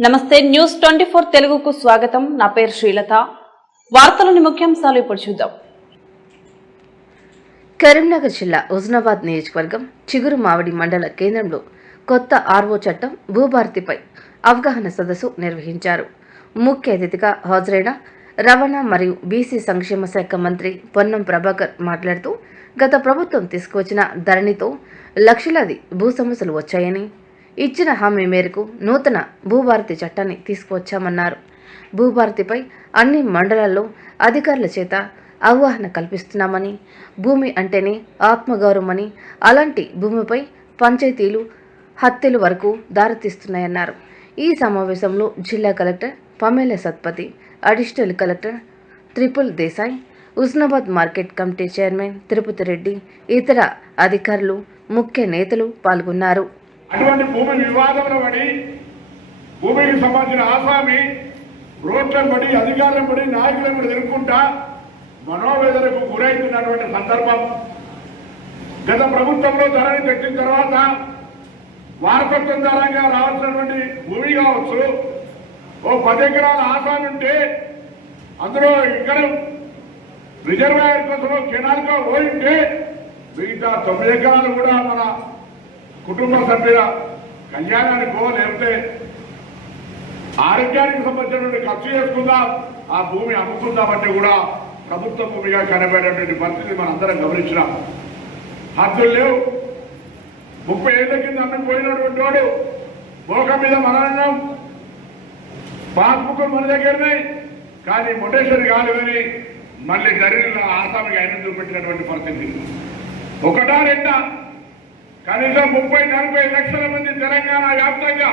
నమస్తే న్యూస్ 24 తెలుగుకు స్వాగతం। నా పేరు శ్రీలత। వార్తలోని ముఖ్యాంశాలు ఇప్పుడు చూద్దాం। కరీంనగర్ జిల్లా హుజనాబాద్ నియోజకవర్గం చిగురు మావడి మండల కేంద్రంలో కొత్త ఆర్ఓ చట్టం భూభారతిపై అవగాహన సదస్సు నిర్వహించారు। ముఖ్య అతిథిగా హాజరైన రవాణా మరియు బీసీ సంక్షేమ శాఖ మంత్రి పొన్నం ప్రభాకర్ మాట్లాడుతూ గత ప్రభుత్వం తీసుకువచ్చిన ధరణితో లక్షలాది భూ సమస్యలు వచ్చాయని, ఇచ్చిన హామీ మేరకు నూతన భూభారతి చట్టాన్ని తీసుకువచ్చామన్నారు। భూభారతిపై అన్ని మండలాల్లో అధికారుల చేత అవగాహన కల్పిస్తున్నామని, భూమి అంటేనే ఆత్మగౌరవమని, అలాంటి భూమిపై పంచాయతీలు హత్యలు వరకు దారితీస్తున్నాయన్నారు। ఈ సమావేశంలో జిల్లా collector Pamela Satpathy, additional collector త్రిపుల్ Desai, Husnabad market committee chairman Tirupati Reddy, ఇతర అధికారులు, ముఖ్య నేతలు పాల్గొన్నారు। అటువంటి భూమి వివాదంలో పడి భూమికి సంబంధించిన ఆసామి రోడ్లను పడి అధికారులను పడి నాయకులను పడి తిరుగుకుంటా మనోవేదనకు గురైతున్నటువంటి సందర్భం గత ప్రభుత్వంలో ధరని తెచ్చిన తర్వాత వారసత్వం ధరంగా రావాల్సినటువంటి భూమి కావచ్చు, ఓ 10 ఎకరాల ఆసామి ఉంటే అందులో ఇక్కడ రిజర్వాయర్ కోసం కెనాల్గా పోయింటే మిగతా 9 ఎకరాలు కూడా మన కుటుంబ సభ్యుల కళ్యాణానికో లేకపోతే ఆరోగ్యానికి సంబంధించినటువంటి ఖర్చు చేసుకుందాం, ఆ భూమి అమ్ముకుందామంటే కూడా ప్రభుత్వ భూమిగా కనబడేటువంటి పరిస్థితి మనం అందరం గమనించినాం। హద్దులు లేవు। 30 ఏళ్ల కింద అమ్మిపోయినటువంటి వాడు మోక మీద మనన్నాం, పాస్బుక్లు మన దగ్గరనే, కానీ మొటేషన్ కాలేదని మళ్ళీ జరిగిన ఆసామికి ఆయన చూపెట్టినటువంటి పరిస్థితి ఒకటా రెండా కనీసం 30-40 లక్షల మంది తెలంగాణ వ్యాప్తంగా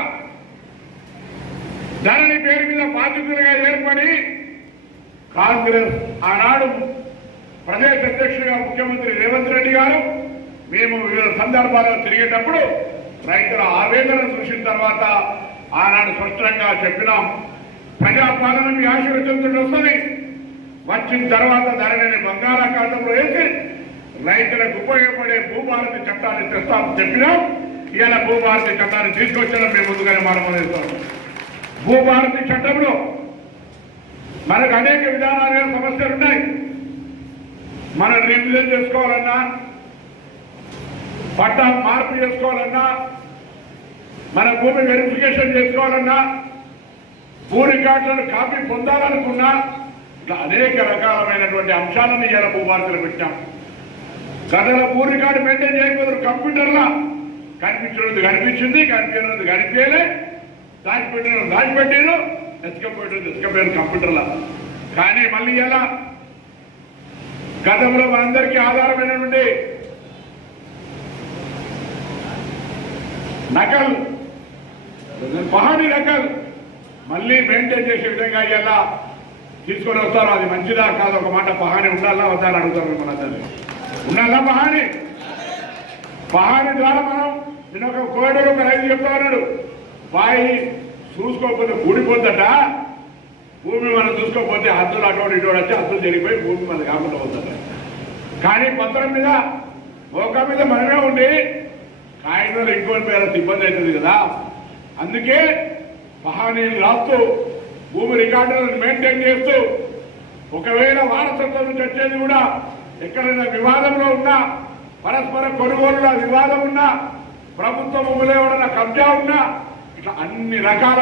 ధరణి పేరు మీద బాధితులుగా ఏర్పడి కాంగ్రెస్ ఆనాడు ప్రదేశ్ అధ్యక్షుడిగా ముఖ్యమంత్రి రేవంత్ రెడ్డి గారు మేము వివిధ సందర్భాల్లో తిరిగేటప్పుడు రైతుల ఆవేదన చూసిన తర్వాత ఆనాడు స్పష్టంగా చెప్పినాం, ప్రజాపాలన మీ ఆశీర్వదించడం వస్తుంది, వచ్చిన తర్వాత ధరణిని బంగాళాఖాతంలో వేసి రైతులకు ఉపయోగపడే భూభారతి చట్టాన్ని తెస్తామని చెప్పినాం। ఇలా భూభారతి చట్టాన్ని తీసుకొచ్చడం మేము ముందుగానే మాట్లాడుతాం। భూభారతి చట్టంలో మనకు అనేక విధానాలుగా సమస్యలు ఉన్నాయి। మనం రివిజన్ చేసుకోవాలన్నా, పట్టా మార్పు చేసుకోవాలన్నా, మన భూమి వెరిఫికేషన్ చేసుకోవాలన్నా, భూ రికార్డులను కాపీ పొందాలనుకున్నా, ఇట్లా అనేక రకాలమైనటువంటి అంశాలను ఇలా భూభారతిలో పెట్టాం। గతంలో భూ రికార్డు మెయింటైన్ చేయకపోతే కంప్యూటర్లా కనిపించినది కనిపించింది, కనిపించినది కనిపించలే, దాచిపెట్టిన దాచిపెట్టారు, ఎత్తుకపోయారు కంప్యూటర్లా। కానీ మళ్ళీ ఎలా గతంలో మనందరికీ ఆధారమైనటువంటి నకల్ పహానీ నకల్ మళ్ళీ మెయింటైన్ చేసే విధంగా ఎలా తీసుకొని వస్తారు, అది మంచిదా కాదు, ఒక మాట పహానీ ఉండాలా వద్దని అడుగుతారు మనందరినీ, ఉండాలా పహానీ ద్వారా మనం నేను ఒక కోడలు ఒక రైతు చెప్తా ఉన్నాడు, బాయి చూసుకోకపోతే కూడిపోద్దట, భూమి మనం చూసుకోకపోతే హద్దులు అటువంటి ఇటువంటి వచ్చి హద్దులు జరిగిపోయి భూమి మనకు కాకుండా పోతుందట। కానీ పత్రం మీద మోకా మీద మనమే ఉండి కాగితాలు ఇంకోటి పేరు ఇబ్బంది అవుతుంది కదా, అందుకే పహానీలు రాస్తూ భూమి రికార్డులను మెయింటైన్ చేస్తూ ఒకవేళ వారసత్వం నుంచి వచ్చేది కూడా ఎక్కడైనా వివాదంలో ఉన్నా, పరస్పర కొనుగోలుల వివాదం ఉన్నా, ప్రభుత్వ భూములు ఎవరైనా కబ్జా ఉన్నా, ఇట్లా అన్ని రకాల